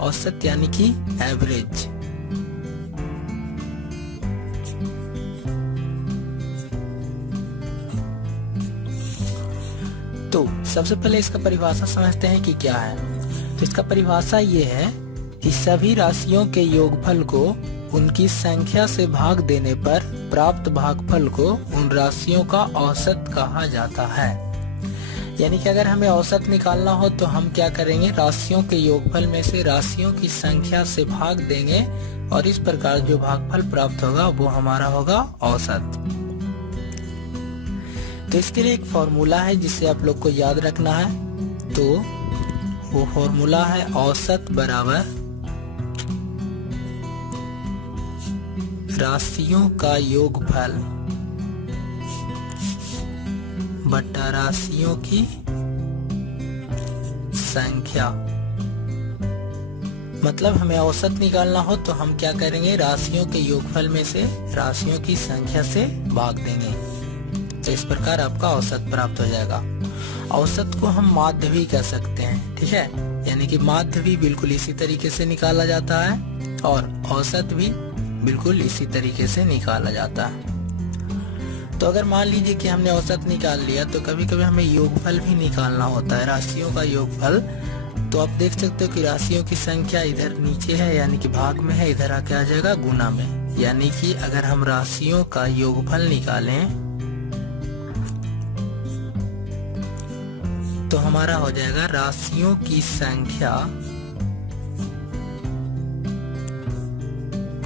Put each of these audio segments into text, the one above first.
औसत यानी कि एवरेज। तो सबसे पहले इसका परिभाषा समझते हैं कि क्या है। तो इसका परिभाषा ये है कि सभी राशियों के योगफल को उनकी संख्या से भाग देने पर प्राप्त भागफल को उन राशियों का औसत कहा जाता है। यानी कि अगर हमें औसत निकालना हो तो हम क्या करेंगे, राशियों के योगफल में से राशियों की संख्या से भाग देंगे और इस प्रकार जो भागफल प्राप्त होगा वो हमारा होगा औसत। तो इसके लिए एक फॉर्मूला है जिसे आप लोग को याद रखना है। तो वो फॉर्मूला है औसत बराबर राशियों का योगफल बटा राशियों की संख्या। मतलब हमें औसत निकालना हो तो हम क्या करेंगे, राशियों के योगफल में से राशियों की संख्या से भाग देंगे। तो इस प्रकार आपका औसत प्राप्त हो जाएगा। औसत को हम माध्य भी कह सकते हैं, ठीक है। यानी कि माध्य भी बिल्कुल इसी तरीके से निकाला जाता है और औसत भी बिल्कुल इसी तरीके से निकाला जाता है। तो अगर मान लीजिए कि हमने औसत निकाल लिया तो कभी कभी हमें योगफल भी निकालना होता है, राशियों का योगफल। तो आप देख सकते हो कि राशियों की संख्या इधर नीचे है यानी कि भाग में है, इधर आके आ जाएगा गुना में। यानी कि अगर हम राशियों का योगफल निकालें तो हमारा हो जाएगा राशियों की संख्या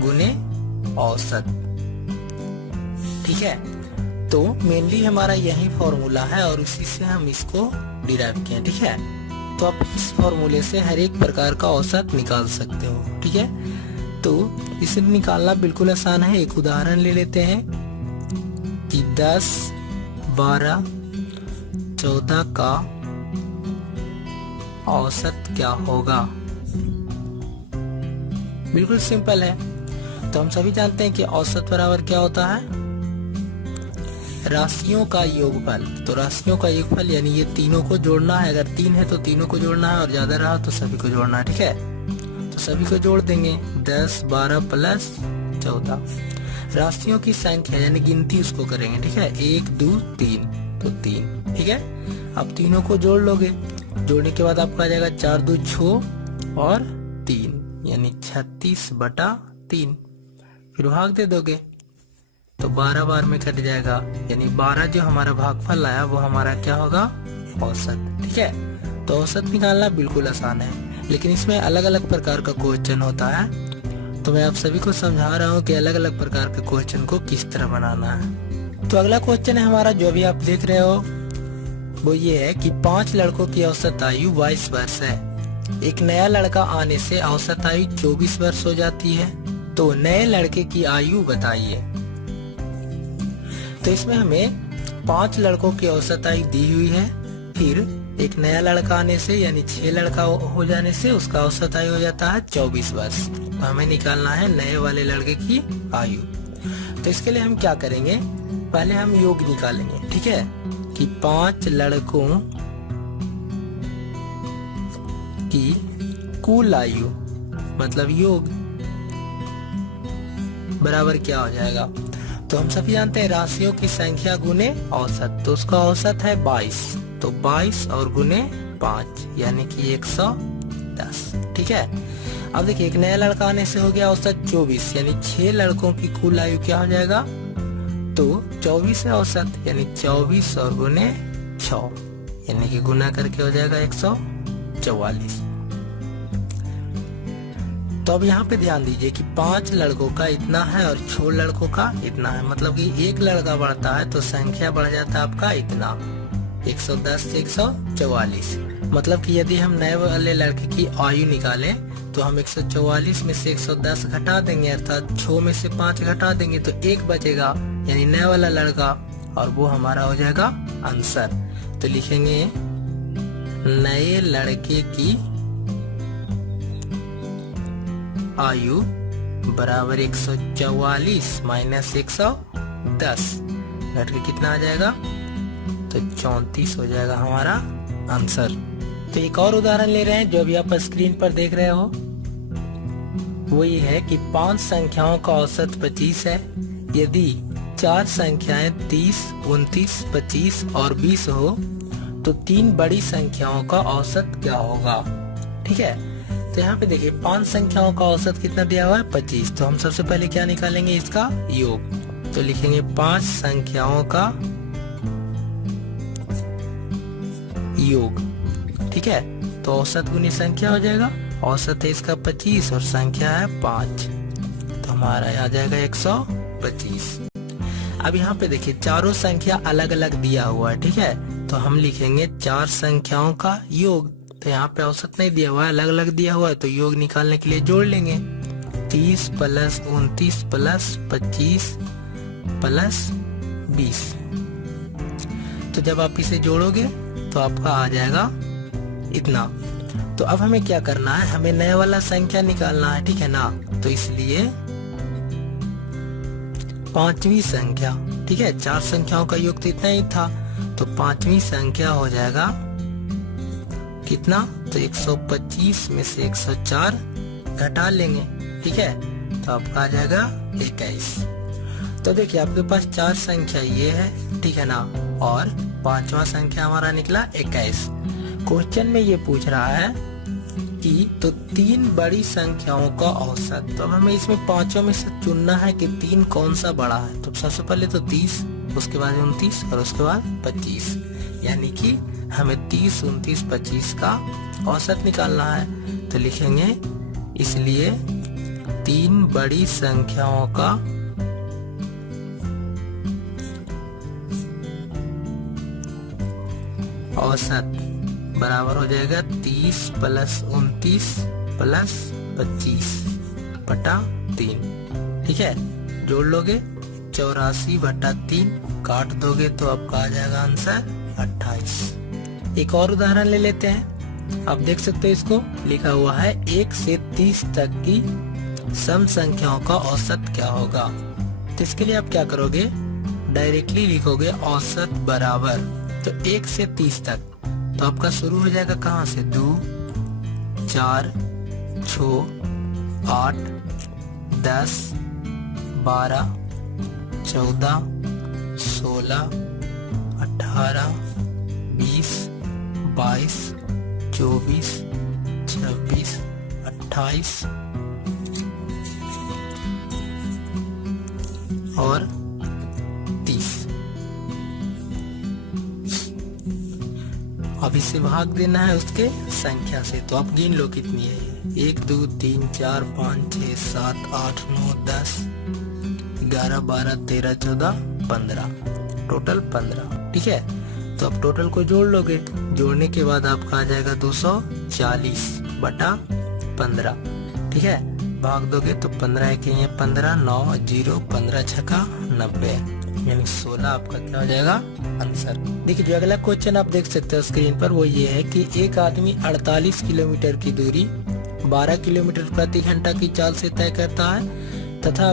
गुने औसत, ठीक है। तो मेनली हमारा यही फॉर्मूला है और उसी से हम इसको डिराइव किए, ठीक है। तो आप इस फॉर्मूले से हर एक प्रकार का औसत निकाल सकते हो, ठीक है। तो इसे निकालना बिल्कुल आसान है। एक उदाहरण ले लेते हैं कि 10, 12, 14 का औसत क्या होगा। बिल्कुल सिंपल है। तो हम सभी जानते हैं कि औसत बराबर क्या होता है, राशियों का योगफल। तो राशियों का योगफल यानी ये तीनों को जोड़ना है। अगर 3 है तो तीनों को जोड़ना है और ज्यादा रहा तो सभी को जोड़ना है, ठीक है। तो सभी को जोड़ देंगे, 10, 12 प्लस 14। राशियों की संख्या यानी गिनती उसको करेंगे, ठीक है। 1, 2, 3 तो 3, ठीक है। अब तीनों को जोड़ लोगे, जोड़ने के बाद आपका आ जाएगा 4, 2, 6 और 3 यानी 36/3। फिर भाग दे दोगे तो 12 बार में कट जाएगा, यानी 12 जो हमारा भागफल आया वो हमारा क्या होगा, औसत, ठीक है। तो औसत निकालना बिल्कुल आसान है, लेकिन इसमें अलग अलग प्रकार का क्वेश्चन होता है। तो मैं आप सभी को समझा रहा हूँ कि अलग अलग प्रकार के क्वेश्चन को किस तरह बनाना है। तो अगला क्वेश्चन है हमारा जो अभी आप देख रहे हो वो ये है कि 5 लड़कों की औसत आयु 22 वर्ष है। एक नया लड़का आने से औसत आयु 24 वर्ष हो जाती है। तो नए लड़के की आयु बताइए। तो इसमें हमें 5 लड़कों की औसत आयु दी हुई है, फिर एक नया लड़का आने से यानी 6 लड़का हो जाने से उसका औसत आयु हो जाता है 24 वर्ष। तो हमें निकालना है नए वाले लड़के की आयु। तो इसके लिए हम क्या करेंगे, पहले हम योग निकालेंगे, ठीक है, कि 5 लड़कों की कुल आयु मतलब योग बराबर क्या हो जाएगा। तो हम सभी जानते हैं राशियों की संख्या गुने औसत। तो उसका औसत है 22, तो 22 और गुने 5 यानी कि 110, ठीक है। अब देखिए एक नया लड़का आने से हो गया औसत 24 यानी 6 लड़कों की कुल आयु क्या हो जाएगा, तो 24 है औसत यानी 24 और गुने 6 यानी कि गुना करके हो जाएगा 144। तो अब यहाँ पे ध्यान दीजिए कि 5 लड़कों का इतना है और 6 लड़कों का इतना है। मतलब कि एक लड़का बढ़ता है तो संख्या बढ़ जाता है आपका इतना 110 से 144। मतलब कि यदि हम नए वाले लड़के की आयु निकालें तो हम 144 में से 110 घटा देंगे, अर्थात 6 में से 5 घटा देंगे तो 1 बचेगा यानी नया वाला लड़का, और वो हमारा हो जाएगा आंसर। तो लिखेंगे नए लड़के की आयु बराबर 144 माइनस 110 घट के कितना आ जाएगा, तो 34 हो जाएगा हमारा आंसर। तो एक और उदाहरण ले रहे हैं जो अभी आप स्क्रीन पर देख रहे हो वो ये है कि 5 संख्याओं का औसत 25 है। यदि 4 संख्याएं 30, 29, 25 और 20 हो तो 3 बड़ी संख्याओं का औसत क्या होगा। ठीक है, तो यहाँ पे देखिए 5 संख्याओं का औसत कितना दिया हुआ है 25। तो हम सबसे पहले क्या निकालेंगे, इसका योग। तो लिखेंगे 5 संख्याओं का योग। ठीक है, तो औसत गुनी संख्या हो जाएगा। औसत है इसका 25 और संख्या है 5, तो हमारा आ जाएगा 125। अब यहाँ पे देखिए चारों संख्या अलग अलग दिया हुआ है। ठीक है, तो हम लिखेंगे 4 संख्याओं का योग। तो यहाँ पे औसत नहीं दिया हुआ है, अलग अलग दिया हुआ है, तो योग निकालने के लिए जोड़ लेंगे। 30 प्लस 29 प्लस 25 प्लस 20। तो जब आप इसे जोड़ोगे तो आपका आ जाएगा इतना। तो अब हमें क्या करना है, हमें नया वाला संख्या निकालना है। ठीक है ना, तो इसलिए 5वीं संख्या। ठीक है, 4 संख्याओं का योग तो इतना ही था, तो 5वीं संख्या हो जाएगा कितना, तो 125 में से 104 घटा लेंगे। ठीक है, तो आपका आ जाएगा 21। तो देखिए आपके पास 4 संख्या ये है, ठीक है ना, और 5वां संख्या हमारा निकला 21। क्वेश्चन में ये पूछ रहा है कि तो 3 बड़ी संख्याओं का औसत। तो अब हमें इसमें 5 में से चुनना है कि 3 कौन सा बड़ा है। तो सबसे पहले तो 30, उसके बाद 29 और उसके बाद 25, यानी कि हमें 30, 29, 25 का औसत निकालना है। तो लिखेंगे इसलिए 3 बड़ी संख्याओं का औसत बराबर हो जाएगा 30 प्लस 29 प्लस 25 बटा 3। ठीक है, जोड़ लोगे 84/3, काट दोगे तो आपका आ जाएगा आंसर 28। एक और उदाहरण ले लेते हैं। आप देख सकते हो, इसको लिखा हुआ है 1 से 30 तक की सम संख्याओं का औसत क्या होगा। तो इसके लिए आप क्या करोगे, डायरेक्टली लिखोगे औसत बराबर, तो 1 से 30 तक, तो आपका शुरू हो जाएगा कहाँ से, 2, 4, 6, 8, 10, 12, 14, 16, 18, 20, 22, 24, 26, 28 और 30। अब इसे भाग देना है उसके संख्या से। तो आप गिन लो कितनी है, 1, 2, 3, 4, 5, 6, 7, 8, 9, 10, 11, 12, 13, 14, 15, टोटल 15। ठीक है, तो आप टोटल को जोड़ लोगे। जोड़ने के बाद आपका आ जाएगा 240/15। ठीक है, भाग दोगे तो 15 के ये 15, 9, 0, 15 छक्का 90, यानी 16 आपका क्या हो जाएगा आंसर। देखिए जो अगला क्वेश्चन आप देख सकते हो स्क्रीन पर, वो ये है कि एक आदमी 48 किलोमीटर की दूरी 12 किलोमीटर प्रति घंटा की चाल से तय करता है तथा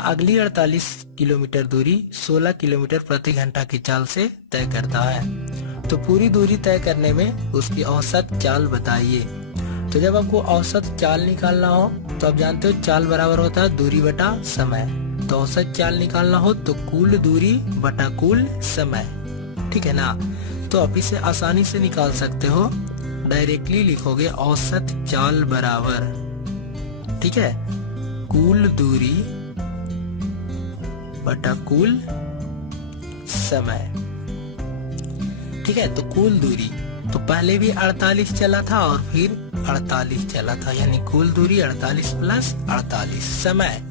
अगली 48 किलोमीटर दूरी 16 किलोमीटर प्रति घंटा की चाल से तय करता है। तो पूरी दूरी तय करने में उसकी औसत चाल बताइए। तो जब आपको औसत चाल निकालना हो तो आप जानते हो चाल बराबर होता है दूरी बटा समय। तो औसत चाल निकालना हो तो कुल दूरी बटा कुल समय। ठीक है ना, तो आप इसे आसानी से निकाल सकते हो। डायरेक्टली लिखोगे औसत चाल बराबर, ठीक है, कुल दूरी बटा कुल समय। ठीक है, तो कुल दूरी तो पहले भी 48 चला था और फिर 48 चला था, यानी कुल दूरी 48 प्लस 48 समय।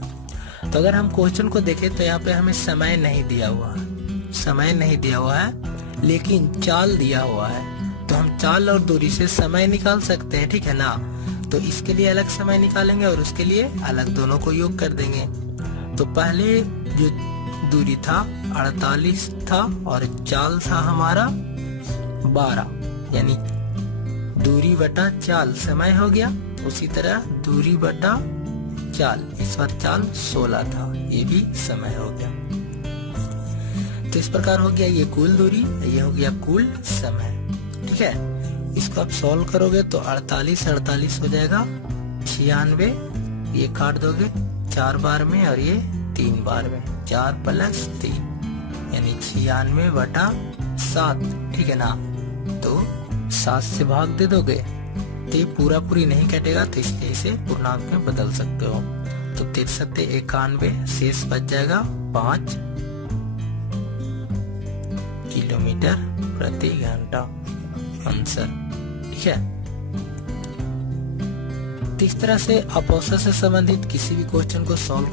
तो अगर हम क्वेश्चन को देखें तो यहाँ पे हमें समय नहीं दिया हुआ है, समय नहीं दिया हुआ है, लेकिन चाल दिया हुआ है। तो हम चाल और दूरी से समय निकाल सकते हैं। ठीक है ना, तो इसके लिए अलग समय निकालेंगे और उसके लिए अलग, दोनों को योग कर देंगे। तो पहले जो दूरी था 48 था और चाल था हमारा 12, यानी दूरी बटा चाल समय हो गया। उसी तरह दूरी बटा चाल, इस बार चाल 16 था, ये भी समय हो गया। तो इस प्रकार हो गया ये कुल दूरी, ये हो गया कुल समय। ठीक है, इसको आप सॉल्व करोगे तो 48 हो जाएगा 96, ये काट दोगे 4 बार में और ये 3 बार में, 4 + 3 यानी 96/7, ठीक है ना। तो 7 से भाग दे दोगे तो ये पूरी नहीं कटेगा, तो इसलिए इसे पूर्णांक में बदल सकते हो। तो 63 91 शेष बच जाएगा 5 किलोमीटर प्रति घंटा आंसर, ठीक है। तो इस तरह से आप औसत से संबंधित किसी भी क्वेश्चन को सॉल्व